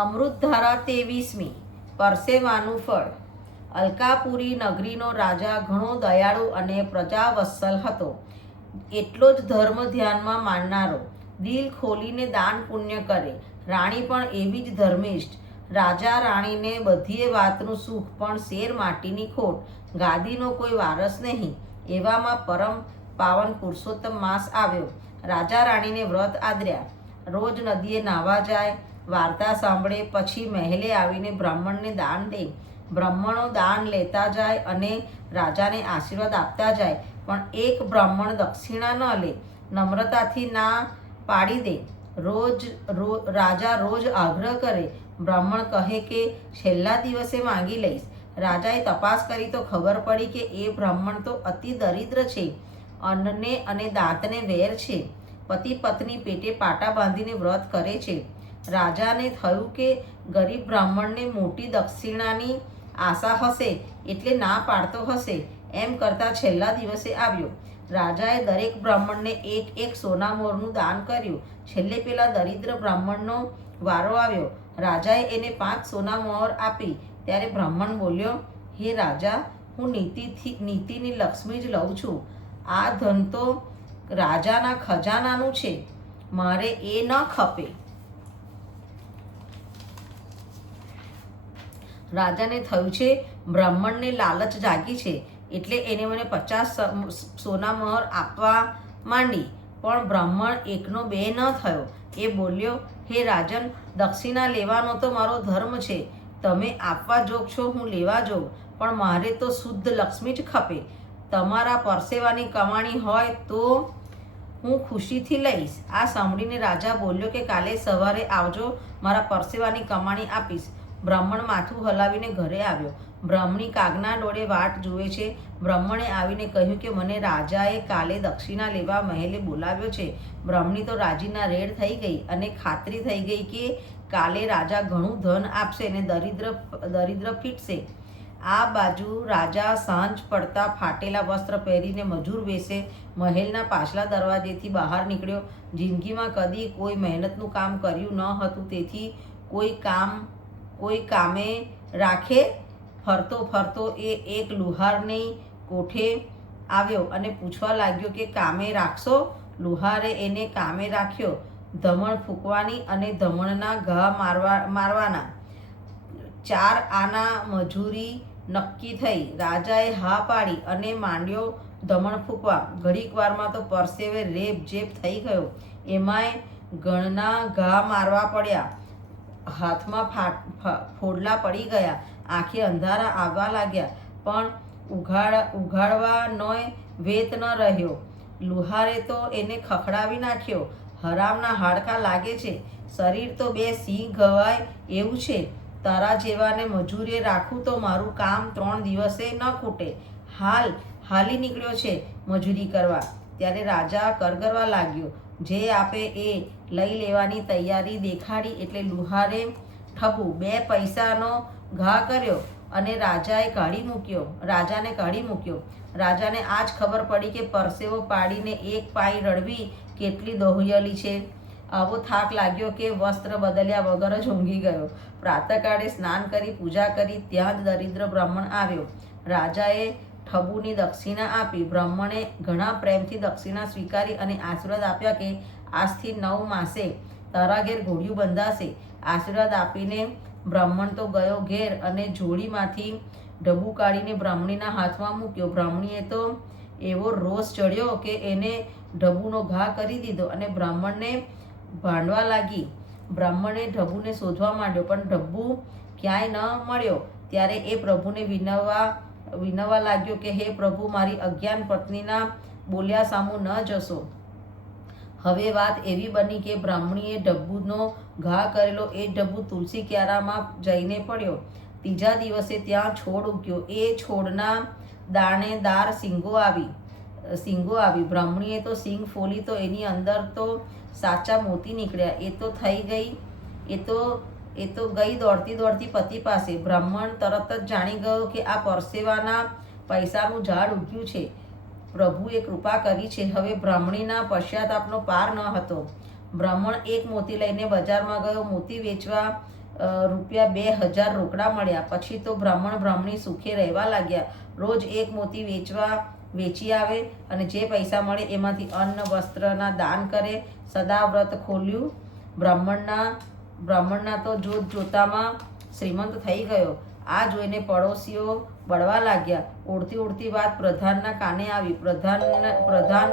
અમૃતધારા 23મી પરસેવાનું ફળ. અલકાપુરી નગરીનો રાજા ઘણો દયાળુ અને પ્રજાવત્સલ હતો. એટલો જ ધર્મ ધ્યાનમાં માનનારો, દિલ ખોલીને દાન પુણ્ય કરે. રાણી પણ એવી જ ધર્મિષ્ઠ. રાજા રાણીને બધીએ વાતનું સુખ, પણ શેર માટીની ખોટ, ગાદીનો કોઈ વારસ નહીં. એવામાં પરમ પાવન પુરુષોત્તમ માસ આવ્યો. રાજા રાણીને વ્રત આદર્યા. રોજ નદીએ નાહવા જાય, વાર્તા સાંભળે, પછી મહેલે આવીને બ્રાહ્મણને દાન દે. બ્રાહ્મણો દાન લેતા જાય અને રાજાને આશીર્વાદ આપતા જાય, પણ એક બ્રાહ્મણ દક્ષિણા ન લે, નમ્રતાથી ના પાડી દે. રાજા રોજ આગ્રહ કરે. બ્રાહ્મણ કહે કે છેલ્લા દિવસે માંગી લઈશ. રાજાએ તપાસ કરી તો ખબર પડી કે એ બ્રાહ્મણ તો અતિ દરિદ્ર છે, અન્નને અને દાંતને વેર છે. પતિ પત્ની પેટે પાટા બાંધીને વ્રત કરે છે. રાજાને થયું કે ગરીબ બ્રાહ્મણને મોટી દક્ષિણાની આશા હશે એટલે ના પાડતો હશે. એમ કરતા છેલ્લા દિવસે આવ્યો. રાજાએ દરેક બ્રાહ્મણને એક સોના મોરનું દાન કર્યું. છેલ્લે પેલા દરિદ્ર બ્રાહ્મણનો વારો આવ્યો. રાજાએ એને 5 સોના મોહર આપી. ત્યારે બ્રાહ્મણ બોલ્યો, હે રાજા, હું નીતિની લક્ષ્મી જ લઉં છું. આ ધન તો રાજાના ખજાનાનું છે, મારે એ ન ખપે. રાજાને થયું છે બ્રાહ્મણને લાલચ જાગી છે, એટલે એને મને 50 સોના મહોર આપવા માંડી. પણ બ્રાહ્મણ એકનો બે ન થયો. એ બોલ્યો, હે રાજન, દક્ષિણા લેવાનો તો મારો ધર્મ છે. તમે આપવા જોગ છો, હું લેવા જોગ, પણ મારે તો શુદ્ધ લક્ષ્મી જ ખપે. તમારા પરસેવાની કમાણી હોય તો હું ખુશીથી લઈશ. આ સાંભળીને રાજા બોલ્યો કે કાલે સવારે આવજો, મારા પરસેવાની કમાણી આપીશ. બ્રાહ્મણ માથું હલાવીને ઘરે આવ્યો. બ્રાહ્મણી કાગના ડોળે વાટ જુએ છે. બ્રાહ્મણે આવીને કહ્યું કે મને રાજાએ કાલે દક્ષિણા લેવા મહેલે બોલાવ્યો છે. બ્રાહ્મણી તો રાજીના રેડ થઈ ગઈ અને ખાતરી થઈ ગઈ કે કાલે રાજા ઘણું ધન આપશે અને દરિદ્ર ફીટશે. આ બાજુ રાજા સાંજ પડતા ફાટેલા વસ્ત્ર પહેરીને મજૂર વેશે મહેલના પાછલા દરવાજેથી બહાર નીકળ્યો. જિંદગીમાં કદી કોઈ મહેનતનું કામ કર્યું ન હતું, તેથી કોઈ કામે રાખે. ફરતો ફરતો એ એક લુહારની કોઠે આવ્યો અને પૂછવા લાગ્યો કે કામે રાખશો? લુહારે એને કામે રાખ્યો. ધમણ ફૂંકવાની અને ધમણના ઘા મારવાના 4 આના મજૂરી નક્કી થઈ. રાજાએ હા પાડી અને માંડ્યો ધમણ ફૂંકવા. ઘડીક વારમાં તો પરસેવે રેબ જેબ થઈ ગયો. એમાંય ગણના ઘા મારવા પડ્યા. હાથમાં ફોડલા પડી ગયા. આંખે અંધારા આવવા લાગ્યા, પણ ઉઘાડવાનોય વેત ન રહ્યો. લુહારે તો એને ખખડાવી નાખ્યો. હરામના હાડકાં લાગે છે, શરીર તો 2 સિંહ ઘવાય એવું છે. તારા જેવાને મજૂરે રાખું તો મારું કામ 3 દિવસે ન ખૂટે. હાલી નીકળ્યો છે મજૂરી કરવા. ત્યારે રાજા કરગરવા લાગ્યો. જે આપે એ લઈ લેવાની તૈયારી દેખાડી એટલે લુહારે ઠબુ 2 પૈસાનો ઘા કર્યો અને રાજાને કાઢી મૂક્યો. રાજાને આજ ખબર પડી કે પરસેવો પાડીને એક પાઈ રડવી કેટલી દોહ્યલી છે. આવો થાક લાગ્યો કે વસ્ત્ર બદલ્યા વગર જ ઊંઘી ગયો. પ્રાતઃકાળે સ્નાન કરી પૂજા કરી. ત્યાં જ દરિદ્ર બ્રાહ્મણ આવ્યો. રાજાએ ઠબુની દક્ષિણા આપી. બ્રાહ્મણે ઘણા પ્રેમથી દક્ષિણા સ્વીકારી અને આશીર્વાદ આપ્યા કે આજથી 9 માસે તારા ઘેર ઘોડિયું બંધાશે. આશીર્વાદ આપીને બ્રાહ્મણ તો ગયો ઘેર અને જોડીમાંથી ઢબુ કાઢીને બ્રાહ્મણીના હાથમાં મૂક્યો. બ્રાહ્મણીએ તો એવો રોષ ચડ્યો કે એને ઢબુનો ઘા કરી દીધો અને બ્રાહ્મણને ભાંડવા લાગી. બ્રાહ્મણે ઢબુને શોધવા માંડ્યો, પણ ઢબુ ક્યાંય ન મળ્યો. ત્યારે એ પ્રભુને વિનવવા લાગ્યો કે હે પ્રભુ, મારી અજ્ઞાન પત્નીના બોલ્યા સામું ન જશો. હવે વાત એવી બની કે બ્રાહ્મણીએ ઢબુનો ઘા કરેલો એ ઢબુ તુલસી ક્યારામાં જઈને પડ્યો. ત્રીજા દિવસે ત્યાં છોડ ઉગ્યો. એ છોડના દાણેદાર શીંગો આવી. બ્રાહ્મણીએ તો શીંગ ફોલી તો એની અંદર તો સાચા મોતી નીકળ્યા. એ તો ગઈ દોડતી પતિ પાસે. બ્રાહ્મણ તરત જ જાણી ગયો કે આ પરસેવાના પૈસાનું ઝાડ ઉગ્યું છે. પ્રભુએ કૃપા કરી છે. હવે બ્રાહ્મણીના પશ્ચાતાપનો પાર ન હતો. બ્રાહ્મણ એક મોતી લઈને બજારમાં ગયો. મોતી વેચવા ₹2000 રોકડા મળ્યા. પછી તો બ્રાહ્મણ બ્રાહ્મણી સુખે રહેવા લાગ્યા. રોજ એક મોતી વેચી આવે અને જે પૈસા મળે એમાંથી અન્ન વસ્ત્રના દાન કરે. સદા વ્રત ખોલ્યું. બ્રાહ્મણના તો જોતામાં શ્રીમંત થઈ ગયો. આ જોઈને પડોશીઓ બળવા લાગ્યા. ઉડતી વાત પ્રધાનના કાને આવી. પ્રધાન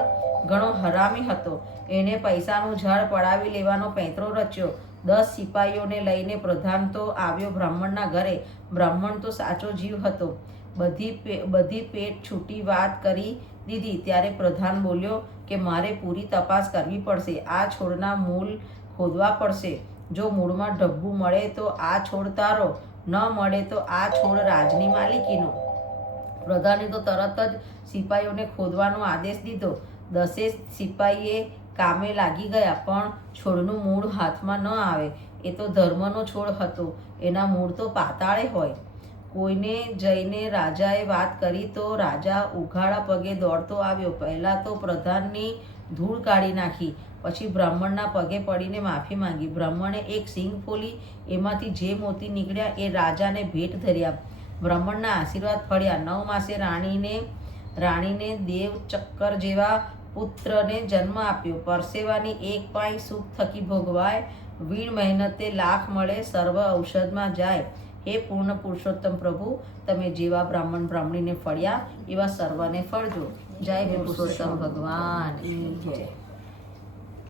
ઘણો હરામી હતો. એણે પૈસાનું ઝાડ પડાવી લેવાનો પેંતરો રચ્યો. 10 સિપાહીઓને લઈને પ્રધાન તો આવ્યો બ્રાહ્મણના ઘરે. બ્રાહ્મણ તો સાચો જીવ હતો. બધી પેટ છૂટી વાત કરી દીધી. ત્યારે પ્રધાન બોલ્યો કે મારે પૂરી તપાસ કરવી પડશે. આ છોડના મૂળ ખોદવા પડશે. જો મૂળમાં ઢબ્બુ મળે તો આ છોડ તારો, ન મળે તો આ છોડ રાજની માલિકીનો. પ્રધાને તો તરત જ સિપાહીઓને ખોદવાનો આદેશ દીધો. 10 સિપાહીએ કામે લાગી ગયા, પણ છોડનું મૂળ હાથમાં ન આવે. એ તો ધર્મનો છોડ હતો. એના મૂળ તો પાતાળે હોય. કોઈને જઈને રાજાએ વાત કરી તો રાજા ઉઘાડા પગે દોડતો આવ્યો. પહેલાં તો પ્રધાનની ધૂળ કાઢી નાખી. પછી બ્રાહ્મણના પગે પડીને માફી માંગી. બ્રાહ્મણે એક સિંગ ફોલી. એમાંથી જે મોતી નીકળ્યા એ રાજાને ભેટ ધર્યા. બ્રાહ્મણના આશીર્વાદ ફળ્યા. 9 માસે રાણીને દેવ ચક્કર જેવા પુત્રને જન્મ આપ્યો. પરસેવાની એક પાઈ સુખ થકી ભોગવાય. વીણ મહેનતે લાખ મળે. સર્વ ઔષધમાં જાય. હે પૂર્ણ પુરુષોત્તમ પ્રભુ, તમે જેવા બ્રાહ્મણ બ્રાહ્મણીને ફળ્યા એવા સર્વને ફળજો. જય હે પુરુષોત્તમ ભગવાન. જય.